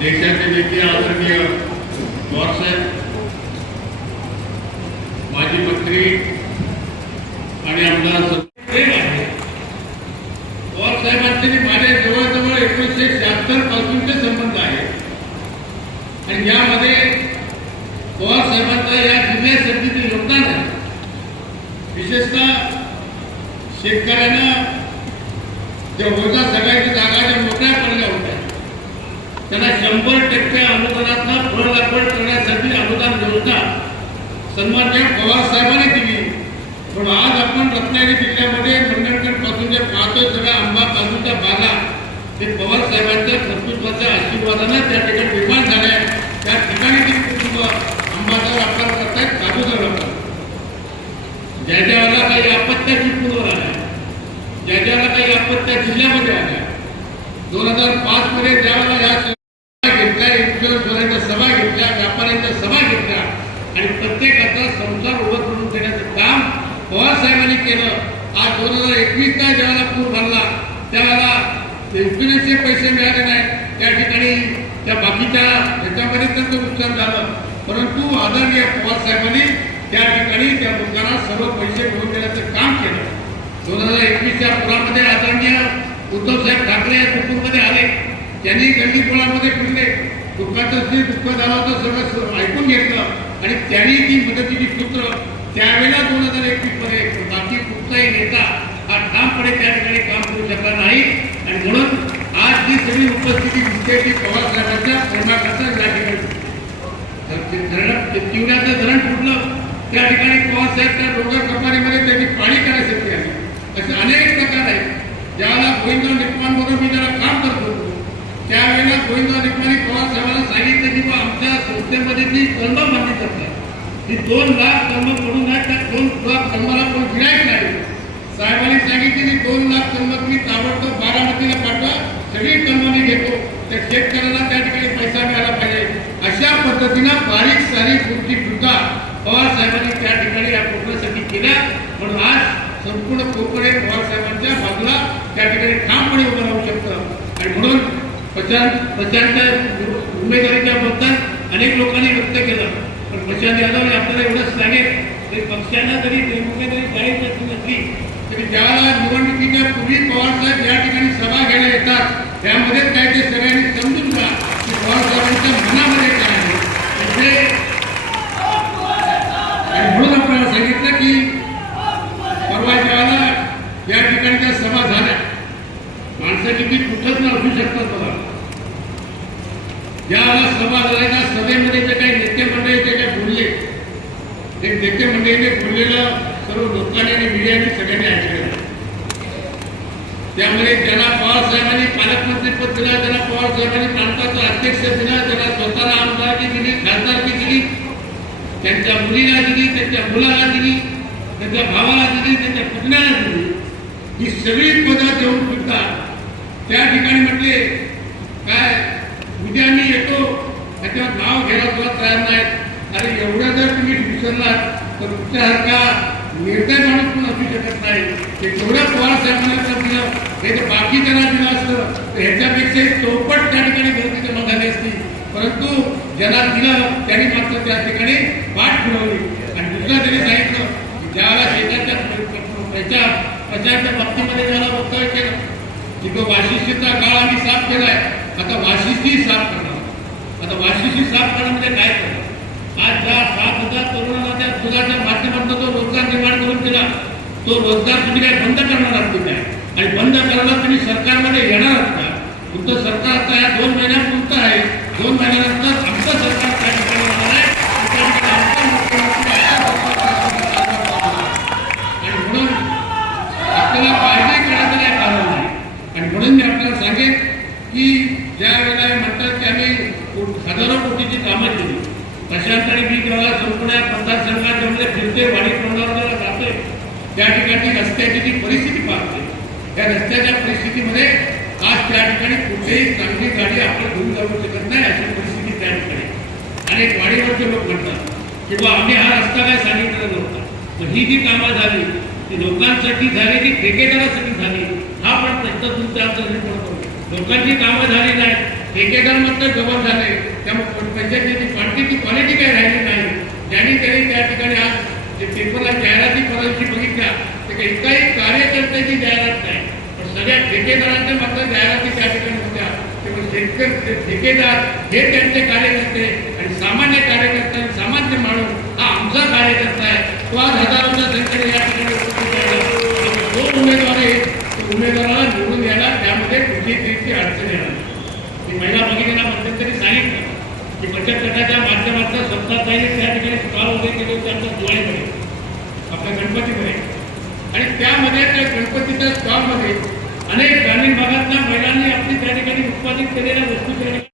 देशाचे नेते आदरणीय पवारसाहेब माजी मंत्री आणि आमदार प्रेम आहे साहेबांचे जवळजवळ एकोणीसशे शहात्तर पासूनचे संबंध आहे आणि यामध्ये पवार या जिल्ह्यासाठी जे योगदान आहे. विशेषतः शेतकऱ्यांना ज्या ओझा सगळ्यांच्या जागा ज्या मोकळ्या पडल्या होत्या त्यांना शंभर टक्के अनुदानातला फळदाखल करण्यासाठी अनुदान योजना सन्मान्य पवार साहेबांनी दिली. पण आज आपण रत्नागिरी जिल्ह्यामध्ये मंडणगडपासून जे पाहतोय सगळ्या आंबा काजूच्या बागा ते पवार साहेबांच्या कर्तृत्वाच्या आशीर्वादाने त्या ठिकाणी निर्माण झाल्या. त्या ठिकाणी ते कुटुंब आंबाचा व्यापार करतायत काजूचा व्यापार. ज्या ज्याला काही आपत्त्याची पूर्व आल्या. ज्या ज्याला काही आपत्त्या जिल्ह्यामध्ये आल्या. दोन हजार पाच मध्ये ज्यावेळेला या सभा घेतल्या इन्शुरन्सवाल्यांच्या सभा घेतल्या व्यापाऱ्यांच्या सभा घेतल्या आणि प्रत्येकाचा संसार उभं करून देण्याचं काम पवारसाहेबांनी केलं. आज दोन हजार एकवीसला ज्यावेळेला पूर भरला त्यावेळेला इन्शुरन्सचे पैसे मिळाले नाही. त्या ठिकाणी त्या बाकीच्या ह्याच्यामध्ये त्यांचं नुकसान झालं. परंतु आदरणीय पवारसाहेबांनी त्या ठिकाणी त्या लोकांना सर्व पैसे मिळवून देण्याचं काम केलं. दोन हजार एकवीसच्या पुरामध्ये आदरणीय उद्धवसाहेब ठाकरे या कुटुंबामध्ये आले. त्यांनी गल्ली पुरामध्ये फिरले. दुःखाचं जे दुःख झालं होतं सगळं ऐकून घेतलं. आणि त्यांनी ती मदतीची सूत्र त्यावेळेला दोन हजार एकवीसमध्ये बाकी कुठलाही नेता हा ठामपणे त्या ठिकाणी काम करू शकला नाही. आणि म्हणून आज जी सगळी उपस्थिती दिसते ती पवार साहेबांच्या प्रेमाकरता या ठिकाणी. ते धरण ते धरण फुटलं त्या ठिकाणी पवार साहेब त्या डोंगर कपारीमध्ये त्यांनी पाणी करायसाठी आले. असे अनेक प्रकार आहेत. ज्यावेळेला गोविंदराव निकमांबरोबर मी त्याला काम करतो. होतो त्यावेळेला गोविंदराव निकमानी पवार साहेबांना सांगितलं की बा आमच्या संस्थेमध्ये ती कलम बांधली जातात ती दोन लाख कलम पडून आहेत त्या दोन लाख कलमाला कोण गिरायक नाही. साहेबांनी सांगितले की दोन लाख कलम मी ताबडतोब बारामतीला पाठवा सगळी कलम घेतो. त्या शेतकऱ्यांना त्या ठिकाणी पैसा मिळाला पाहिजे. अशा पद्धतीनं बारीक सारीक गोष्टी सुद्धा पवार साहेबांनी त्या ठिकाणी या कोकणासाठी केल्या. म्हणून आज संपूर्ण कोकण हे पवार साहेबांच्या बाजूला त्या ठिकाणी ठामपणे उभं राहू शकतं आणि म्हणून प्रचार प्रचाराच्या उमेदवारीच्या बद्दल अनेक लोकांनी व्यक्त केलं. पण प्रशांत यादव हे आपल्याला एवढंच सांगेल तरी पक्षांना जरी उमेदवारी जाहीर करत नसली तरी ज्यावेळेला निवडणुकीच्या पूर्वी पवारसाहेब या ठिकाणी सभा घ्यायला येतात त्यामध्ये काय ते सगळ्यांनी समजून घ्या की पवारसाहेबांच्या मनामध्ये काय आहे. म्हणजे- आणि म्हणून आपल्याला सांगितलं की परवा ज्यावेळेला या ठिकाणी त्या सभा झाल्या माणसाची ती कुठंच न असू शकतात बघा. ज्यावेळेला सभा झाल्या त्या सभेमध्ये जे काही नेते मंडळी जे काही बोलले. ते नेते मंडळीने बोललेलं सर्व लोकांनी आणि मीडियाने सगळ्यांनी ऐकलेलं. त्यामुळे ज्यांना पवारसाहेबांनी पालकमंत्रीपद दिलं ज्यांना पवारसाहेबांनी प्रांताचं अध्यक्ष दिलं ज्यांना स्वतःला आमदारकी दिली खासदारकी दिली त्यांच्या मुलीला दिली त्यांच्या मुलाला दिली त्यांच्या भावाला दिली त्यांच्या पुतण्याला दिली. ही सगळी पदं देऊन सुद्धा त्या ठिकाणी म्हटले काय उद्या मी येतो. त्याच्यावर नाव घ्यायला तुला तयार नाहीत आणि एवढं जर तुम्ही विसरलात तर तुमच्यासारखा निर्दय माणूस पण असू शकत नाही. ते तेवढं पवार साहेबांना जर दिलं हे तर बाकी त्यांना दिलं असतं तर ह्याच्यापेक्षाही चौपट त्या ठिकाणी गर्दी जमा झाली असती. परंतु ज्यांना दिलं त्यांनी मात्र त्या ठिकाणी वाट फिरवली. आणि दुसरं त्यांनी सांगितलं की ज्याला शेताच्या त्याच्या प्रचाराच्या बाबतीमध्ये ज्याला वक्तव्य केलं की तो वाशिष्ठीचा काळ आम्ही साफ केलाय. आता वाशिष्ठी साफ करणार. आता वाशिष्ठी साफ करणं म्हणजे काय करणार? आज ज्या सात हजार तरुणांना त्या दुधाच्या माध्यमातून तो रोजगार निर्माण करून दिला तो रोजगार तुम्ही काय बंद करणार आहात तुम्ही आणि बंद करायला तुम्ही सरकारमध्ये येणार आहात का? तुमचं सरकार आता या दोन महिन्यापुरतं आहे. दोन महिन्यानंतर आमचं सरकार काय ठिकाणी येणार आहे त्या ठिकाणी आमचं मुख्यमंत्री, आमचं सरकार आणि म्हणून आपल्याला काळजी करण्याचं काही कारण नाही आणि म्हणून मी आपल्याला सांगेन की ज्या वेळेला हे म्हणतात की आम्ही को- हजारो कोटीची कामं केली. प्रशांत मी जेव्हा संपूर्ण मतदारसंघात जेव्हा फिरते वाडी तोंडावर जाते. त्या ठिकाणी रस्त्याची जी परिस्थिती पाहते. त्या रस्त्याच्या परिस्थितीमध्ये आज त्या ठिकाणी कुठेही चांगली गाडी आपण घेऊन जाऊ शकत नाही अशी परिस्थिती त्या ठिकाणी. अनेक वाडीवरचे लोक म्हणतात की बा आम्ही हा रस्ता काय सांगितलेला नव्हता? तर ही जी कामं झाली ती लोकांसाठी झाली ती ठेकेदारासाठी झाली हा पण प्रश्न तुमच्या आमचा निर्माण करतो लोकांची कामं झाली नाही ठेकेदार मात्र गवत झाले त्यामुळे पंचायतीची क्वांटिटी क्वालिटी काही राहिली नाही. ज्यांनी त्यांनी त्या ठिकाणी आज जे पेपरला जाहिराती परवानगी बघितल्या तर काही काही कार्यकर्त्याची जाहिरात नाही. पण सगळ्या ठेकेदारांच्या मात्र जाहिराती त्या ठिकाणी होत्या. त्यामुळे शेतकरी ठेकेदार हे त्यांचे कार्यकर्ते आणि सामान्य कार्यकर्ते सामान्य माणूस हा आमचा कार्यकर्ता आहे. तो आज हजारोंच्या संख्येने या ठिकाणी उपस्थित आहे आणि जो उमेदवार आहे तो उमेदवाराला निवडून यायला त्यामध्ये कुठलीच रीतची अडचण येणार नाही. मी महिला भगिनीला मध्यंतरी सांगितलं की बचत गटाच्या माध्यमातून त्या ठिकाणी स्टॉल उभे केले होते आमच्या दिवाळीमध्ये आपल्या गणपतीमध्ये. आणि त्यामध्ये त्या गणपतीच्या स्टॉलमध्ये अनेक ग्रामीण भागातल्या महिलांनी आपली त्या ठिकाणी उत्पादित केलेल्या वस्तू त्या